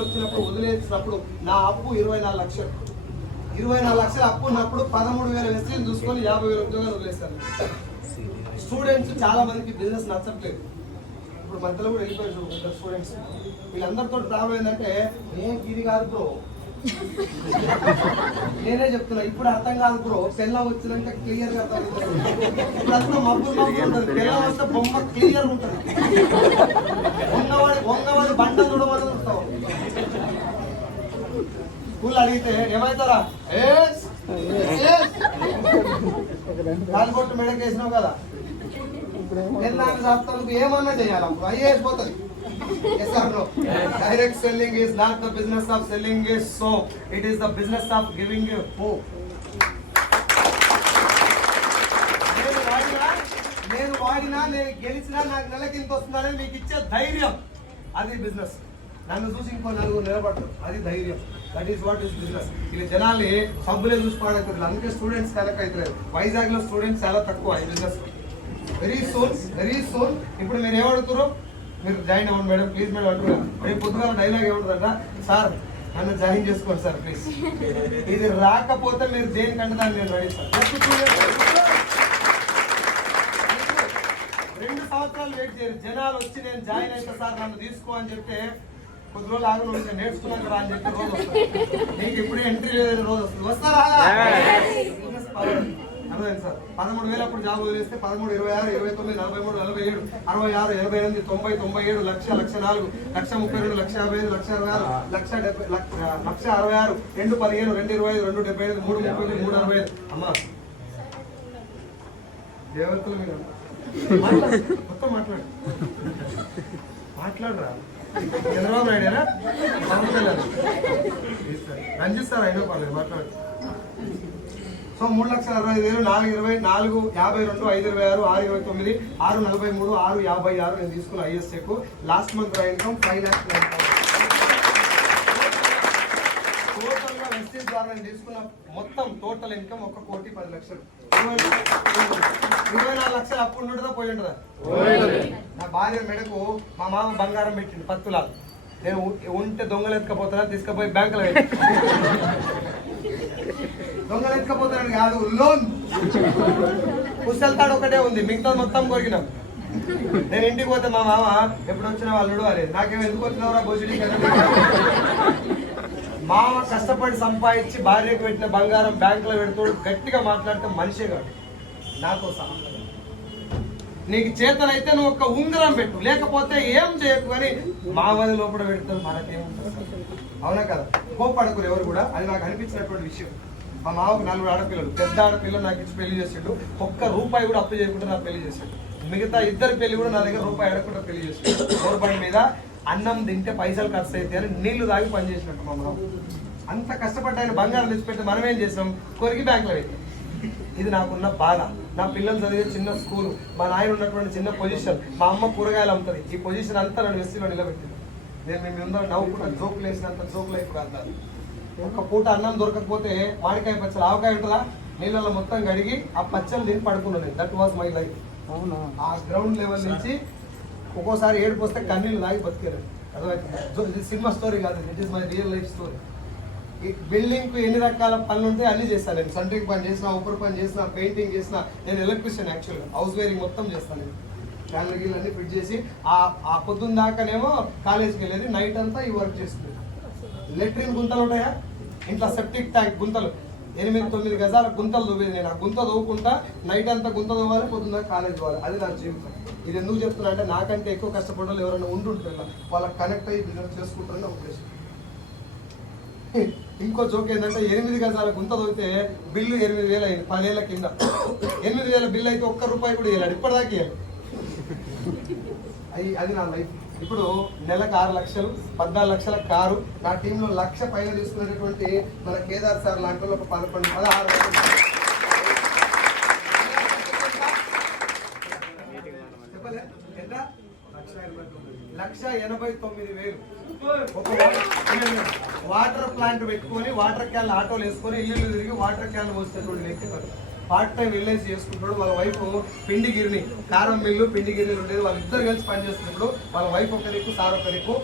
వచ్చినప్పుడు వదిలేసినప్పుడు నా అప్పు 24 లక్షలు. 24 లక్షలు అప్పు ఉన్నప్పుడు 13,000 ఎస్సీలు చూసుకొని 50,000 ఉద్యోగాలు వదిలేస్తాను. స్టూడెంట్స్ చాలా మందికి బిజినెస్ నచ్చట్లేదు. ఇప్పుడు మధ్యలో కూడా వెళ్ళిపోయారు స్టూడెంట్స్. వీళ్ళందరితో ప్రాబ్లం ఏంటంటే ఏం ఇది కాదు బ్రో, నేనే చెప్తున్నా ఇప్పుడు అర్థం కాదు బ్రో. పెళ్ళం వచ్చినాక క్లియర్ గా అర్థం. ఇప్పుడు అంతా మబ్బులు ఉంటుంది. పెళ్ళం వస్తే బొమ్మ క్లియర్ ఉంటుంది. వంగవాడి బండ చూడమని చూస్తావు. స్కూల్ అడిగితే ఏమవుతారా కాలుగొట్టు మెడకి వేసినావు కదా, పెళ్ళాన్ని సాప్తానికి ఏమన్నా చేయాలి. అప్పుడు ఐఏఎస్ పోతుంది. Yes or no? Direct selling is not the business of selling a soap. It is the business of giving you hope. నేను వాడినా నేను గెలిచినా నాకు నెలకి ఇంత వస్తుందని మీకు ఇచ్చే ధైర్యం, అది బిజినెస్. నన్ను చూసి ఇంకో నలుగురు నిలబడతారు, అది ధైర్యం. That is what is business. ఇలా జనాల్ని సబ్బులే చూసి పాడవుతుంది. అందుకే స్టూడెంట్స్ కనెక్ట్ అవుతలేదు. వైజాగ్ లో స్టూడెంట్స్ చాలా తక్కువ ఈ బిజినెస్. వెరీ సూన్ ఇప్పుడు మీరు ఏమడుగుతారు, మీరు జాయిన్ అవ్వండి మేడం ప్లీజ్ మేడం అంటున్నారు. రేపు పొద్దుగా డైలాగ్ ఏముంటుందంట, సార్ నన్ను జాయిన్ చేసుకోండి సార్ ప్లీజ్. ఇది రాకపోతే మీరు దేనికంటే దాన్ని నేను రెడీ సార్. 2 సంవత్సరాలు వెయిట్ చేయరు. జనాలు వచ్చి నేను జాయిన్ అయితే సార్ నన్ను తీసుకో అని చెప్తే కొద్ది రోజులు ఆగు, నేర్చుకున్నాక రా అని చెప్పి రోజు వస్తుంది. నీకు ఇప్పుడు ఎంట్రీ లేదని రోజు వస్తుంది. వస్తారా? అర్థమైంది సార్. 13,000 అప్పుడు జాబ్ వదిలేస్తే 13, 26, 29, 43, 47, 66, 88, 90, 97, 1,00,000, 1,04, 1,32, 1,55, 1,66, 1,66, 2 15, 2 25, 2 75, 3 30, 3 65. అమ్మా దేవతలు మీరు మొత్తం మాట్లాడరా. చంద్రబాబు నాయుడేనా రంజిత్ సార్ అయినా పర్లేదు మాట్లాడు. సో 3,60,65,000, 4,20, 4,52, 5,26, 6,29, 6,43, 6,56 నేను తీసుకున్న ఐఎస్ check. Last month income 5 lakhs. Total గా వెస్టేజ్ ద్వారా నేను తీసుకున్న మొత్తం టోటల్ ఇన్కమ్ 1,10,00,000. 24 లక్షలు అప్పు ఉంటుందా పోయి ఉంటుందా? నా భార్య మెడకు మా మామ బంగారం పెట్టిండు 10 తులాలు. నేను ఉంటే దొంగలు ఎత్తుకపోతానా తీసుకుపోయి బ్యాంకులో పెట్టి దొంగలు ఎత్తుకపోతాను కాదు, లోన్ పుస్తకాడు ఒకటే ఉంది, మిగతా మొత్తం కొరికినాం. నేను ఇంటికి పోతే మా మామ ఎప్పుడు వచ్చిన వాళ్ళు అనేది నాకేమో ఎందుకు వచ్చినవరా భోజనం కదా. మామ కష్టపడి సంపాదించి భార్యకు పెట్టిన బంగారం బ్యాంకులో పెడుతూ గట్టిగా మాట్లాడితే మనిషే కాదు నాతో సంబంధం. నీకు చేతనైతే నువ్వు ఒక ఉంగరం పెట్టు, లేకపోతే ఏం చేయకు. కానీ మామది లోపల పెడతారు మనకేముంటుంది. అవునా కదా? కోపడకురు ఎవరు కూడా. అది నాకు అనిపించినటువంటి విషయం. మా మామకు 4 ఆడపిల్లలు. పెద్ద ఆడపిల్లలు నాకు ఇచ్చి పెళ్లి చేసాడు. ₹1 కూడా అప్పు చేయకుండా నాకు పెళ్లి చేశాడు. మిగతా 2 పెళ్లి కూడా నా దగ్గర ₹1 అడగకుండా పెళ్లి చేశాడు. గవర్నమెంట్ మీద అన్నం తింటే పైసలు ఖర్చు అయితే అని నీళ్లు తాగి పని చేసినట్టు మా మామ. అంత కష్టపడ్డ ఆయన బంగారం తెచ్చిపెట్టి మనం ఏం చేసినాం, కొరికి బ్యాంకులో పెట్టాం. ఇది నాకున్న బాధ. నా పిల్లలు చదివే చిన్న స్కూల్, మా నాయన ఉన్నటువంటి చిన్న పొజిషన్, మా అమ్మ కూరగాయలు అమ్ముతుంది. ఈ పొజిషన్ అంతా నన్ను ఎస్సీలో నిలబెట్టింది. నేను మేము అందరూ నవ్వుకుంటా జోకులు వేసినంత జోకులు అయిపోయి కాదు. ఒక్క పూట అన్నం దొరకకపోతే మామిడికాయ పచ్చలు, ఆవకాయ ఉంటుందా, నీళ్ళలో మొత్తం కడిగి ఆ పచ్చలు తిని పడుకున్నాను. That was my life. అవునా? ఆ గ్రౌండ్ లెవెల్ నుంచి ఒక్కోసారి ఏడుపు వస్తే కన్నీళ్ళు తాగి బతికారు. అర్థమవుతుంది. ఇది సినిమా స్టోరీ కాదు, it is my real life story. Building కు ఎన్ని రకాల పనులు ఉంటాయి అన్ని చేస్తాను నేను. సెంట్రింగ్ పని చేసిన, ఊపర్ పని చేసిన, పెయింటింగ్ చేసిన. నేను ఎలక్ట్రీషియన్ యాక్చువల్గా. హౌస్ వైరింగ్ మొత్తం చేస్తాను నేను. ఫ్యాన్లు గీళ్ళు అన్ని ఫిట్ చేసి ఆ పొద్దున్న దాకానేమో కాలేజీకి వెళ్ళేది, నైట్ అంతా ఈ వర్క్ చేస్తుంది. లెట్రిన్ గుంతలు ఉంటాయా ఇంట్లో, సెప్టిక్ ట్యాంక్ గుంతలు 8-9 గజాల గుంతలు తవ్వేది నేను. ఆ గుంత తవ్వుకుంటా నైట్ అంతా గుంత తవ్వాలి, పొద్దున్న కాలేజ్ పోవాలి. అది నా జీవితం. ఇది ఎందుకు చెప్తున్నా అంటే నాకంటే ఎక్కువ కష్టపడాలి ఎవరైనా ఉంటుంటారు, వాళ్ళకి కనెక్ట్ అయ్యి బిజినెస్ చేసుకుంటారని ఉద్దేశం. ఇంకో జోక్ ఏంటంటే 8 గజాల గుంత తవ్వితే బిల్లు 8,000 అయింది 10 ఏళ్ల కింద. 8,000 బిల్లు అయితే ₹1 కూడా ఇవ్వాలి, ఇప్పటిదాకా ఇవ్వాలి. అది నా లైఫ్. ఇప్పుడు నెలకు 6 లక్షలు, 14 లక్షల కారు. నా టీంలో 1,00,000 పైన తీసుకునేటటువంటి మన కేదార్ సార్ లాంటి వాళ్ళు ఒక 11, 16 చెప్పలే ఎంత 1,89,000. ఒక వాటర్ ప్లాంట్ పెట్టుకొని వాటర్ క్యాన్ ఆటోలు వేసుకొని ఇల్లు తిరిగి వాటర్ క్యాన్ పోసేటువంటి వ్యక్తి పార్ట్ టైం ఎల్ఐసి చేసుకుంటాడు. వాళ్ళ వైఫ్ పిండి గిరిని, కారం మిల్లు పిండి గిరిని ఉండేది. వాళ్ళిద్దరు కలిసి పనిచేస్తున్నప్పుడు వాళ్ళ వైఫ్ ఒకరికి, సార్ ఒకరికి.